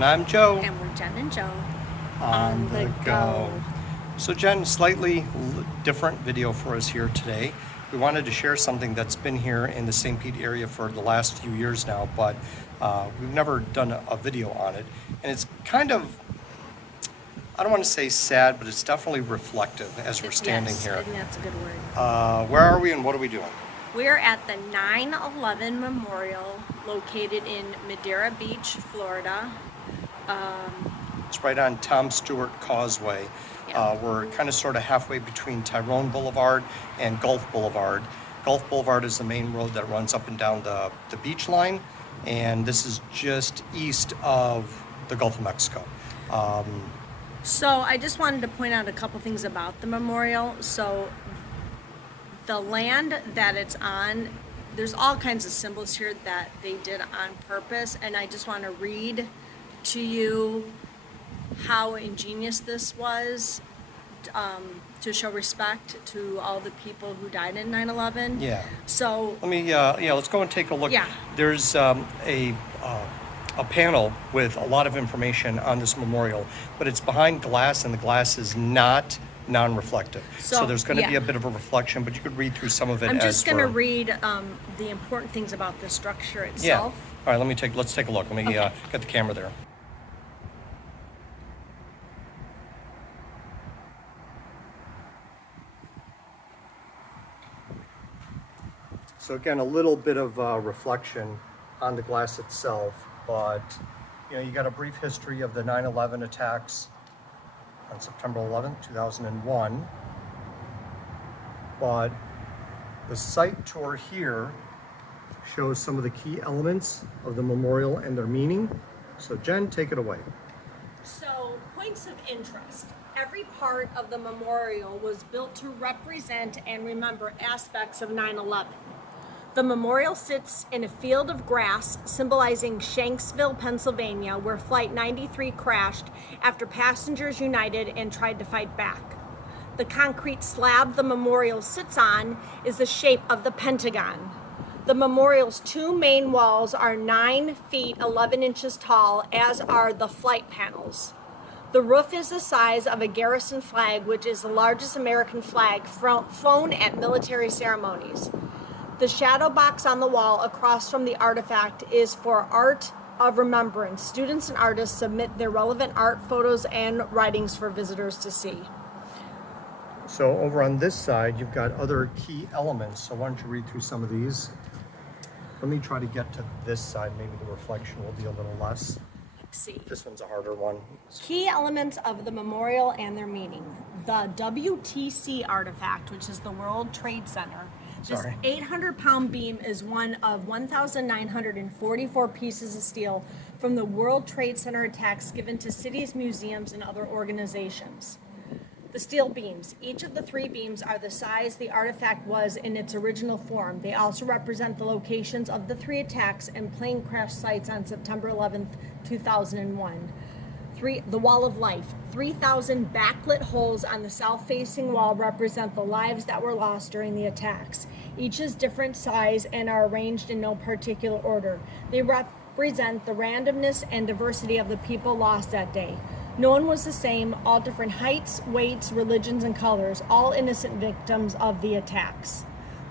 And I'm Joe. And we're Jen and Joe On the go. So Jen, slightly different video for us here today. We wanted to share something that's been here in the St. Pete area for the last few years now, but we've never done a video on it. And it's kind of, I don't want to say sad, but it's definitely reflective as we're standing yes, here. I think that's a good word. Where are we and what are we doing? We're at the 9/11 Memorial located in Madeira Beach, Florida. It's right on Tom Stewart Causeway. Yeah. We're kind of sort of halfway between Tyrone Boulevard and Gulf Boulevard. Gulf Boulevard is the main road that runs up and down the beach line, and this is just east of the Gulf of Mexico. So I just wanted to point out a couple things about the memorial. So the land that it's on, there's all kinds of symbols here that they did on purpose, and I just want to read to you how ingenious this was to show respect to all the people who died in 9/11. Yeah. So Let me, let's go and take a look. Yeah. There's a panel with a lot of information on this memorial, but it's behind glass, and the glass is not non-reflective. So there's going to be yeah. a bit of a reflection, but you could read through some of it. I'm just going to we're- read the important things about the structure Yeah. itself. All right. Let's take a look. Let me Okay. get the camera there. So again, a little bit of reflection on the glass itself, but you got a brief history of the 9/11 attacks on September 11th, 2001. But the site tour here shows some of the key elements of the memorial and their meaning. So Jen, take it away. So, points of interest. Every part of the memorial was built to represent and remember aspects of 9/11. The memorial sits in a field of grass symbolizing Shanksville, Pennsylvania, where Flight 93 crashed after passengers united and tried to fight back. The concrete slab the memorial sits on is the shape of the Pentagon. The memorial's two main walls are 9 feet 11 inches tall, as are the flight panels. The roof is the size of a garrison flag, which is the largest American flag flown at military ceremonies. The shadow box on the wall across from the artifact is for art of remembrance. Students and artists submit their relevant art, photos, and writings for visitors to see. So over on this side, you've got other key elements. So why don't you read through some of these? Let me try to get to this side. Maybe the reflection will be a little less. See. This one's a harder one. Key elements of the memorial and their meaning. The WTC artifact, which is the World Trade Center. This Sorry. 800-pound beam is one of 1,944 pieces of steel from the World Trade Center attacks given to cities, museums, and other organizations. The steel beams. Each of the 3 beams are the size the artifact was in its original form. They also represent the locations of the 3 attacks and plane crash sites on September 11th, 2001. The Wall of Life. 3,000 backlit holes on the south-facing wall represent the lives that were lost during the attacks. Each is different size and are arranged in no particular order. They represent the randomness and diversity of the people lost that day. No one was the same, all different heights, weights, religions, and colors, all innocent victims of the attacks.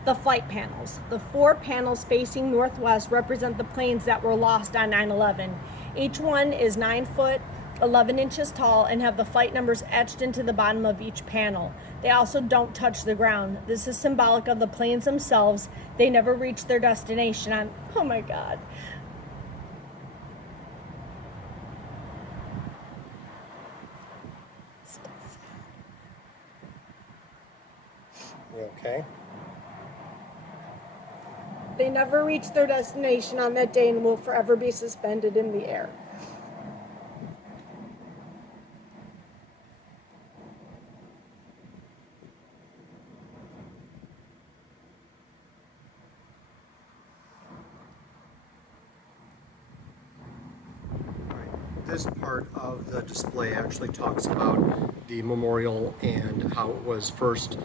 The flight panels. The 4 panels facing northwest represent the planes that were lost on 9/11. Each one is 9 foot, 11 inches tall, and have the flight numbers etched into the bottom of each panel. They also don't touch the ground. This is symbolic of the planes themselves. They never reach their destination on, oh my God. You okay? They never reach their destination on that day and will forever be suspended in the air. This part of the display actually talks about the memorial and how it was first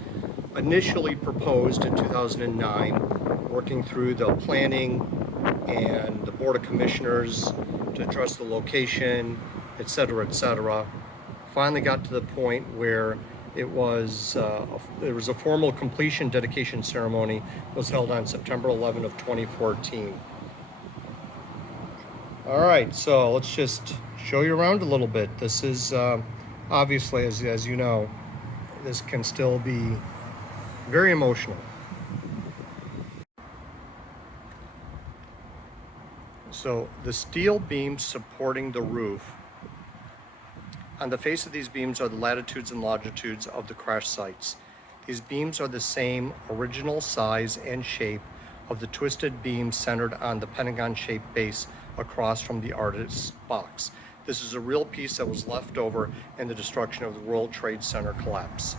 initially proposed in 2009, working through the planning and the Board of Commissioners to address the location, etc., etc. Finally got to the point where it was there was a formal completion dedication ceremony was held on September 11 of 2014. All right, so let's just show you around a little bit. This is obviously, as you know, this can still be very emotional. So the steel beams supporting the roof, on the face of these beams are the latitudes and longitudes of the crash sites. These beams are the same original size and shape of the twisted beams centered on the pentagon-shaped base across from the artist's box. This is a real piece that was left over in the destruction of the World Trade Center collapse.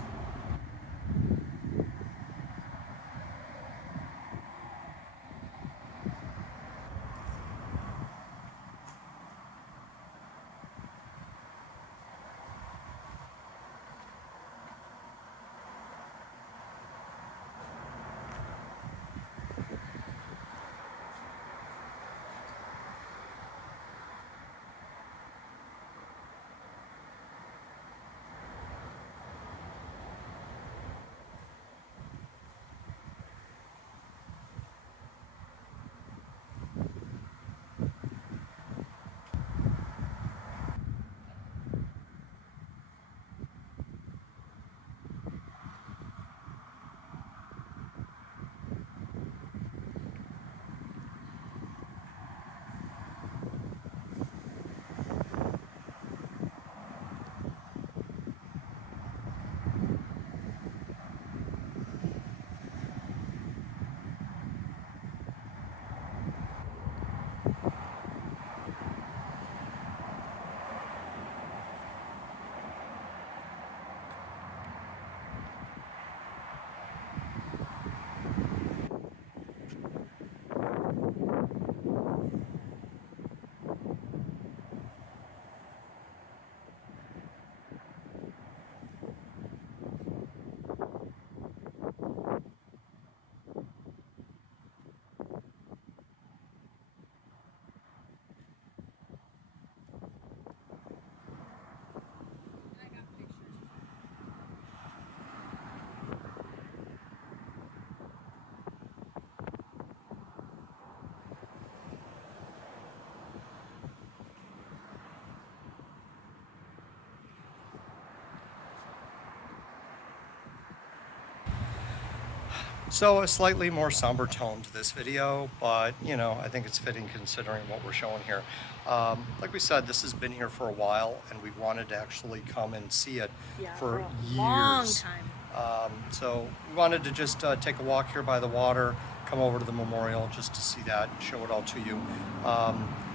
So a slightly more somber tone to this video, but you know, I think it's fitting considering what we're showing here. Like we said, this has been here for a while, and we wanted to actually come and see it for a years. long time. So we wanted to just take a walk here by the water, come over to the memorial just to see that and show it all to you.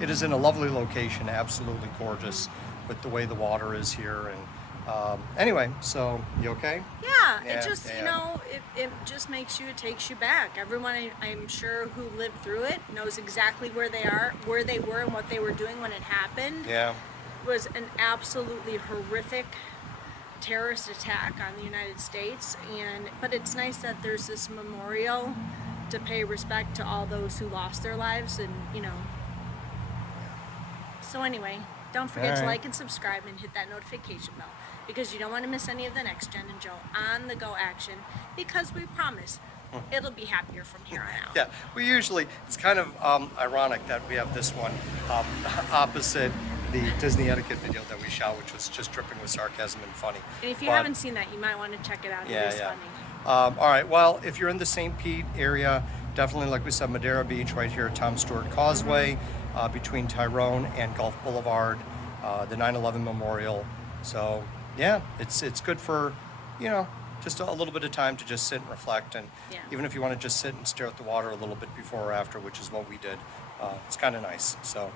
It is in a lovely location, absolutely gorgeous with the way the water is here. And anyway, so you okay? Yeah, it just, you know, it just makes you, it takes you back. Everyone, I'm sure, who lived through it knows exactly where they are, where they were, and what they were doing when it happened. Yeah. It was an absolutely horrific terrorist attack on the United States, but it's nice that there's this memorial to pay respect to all those who lost their lives, and you know. So anyway, don't forget to like and subscribe and hit that notification bell, because you don't want to miss any of the next Jen and Joe on the go action, because we promise it'll be happier from here on out. Yeah, we usually, it's kind of ironic that we have this one opposite the Disney etiquette video that we shot, which was just dripping with sarcasm and funny. And if you haven't seen that, you might want to check it out. It is funny. All right, well, if you're in the St. Pete area, definitely, like we said, Madeira Beach right here at Tom Stewart Causeway, between Tyrone and Gulf Boulevard, the 9/11 Memorial. So yeah, it's good for, you know, just a little bit of time to just sit and reflect, and even if you want to just sit and stare at the water a little bit before or after, which is what we did, it's kind of nice. So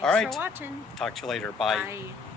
Thanks for watching. Talk to you later. Bye. Bye.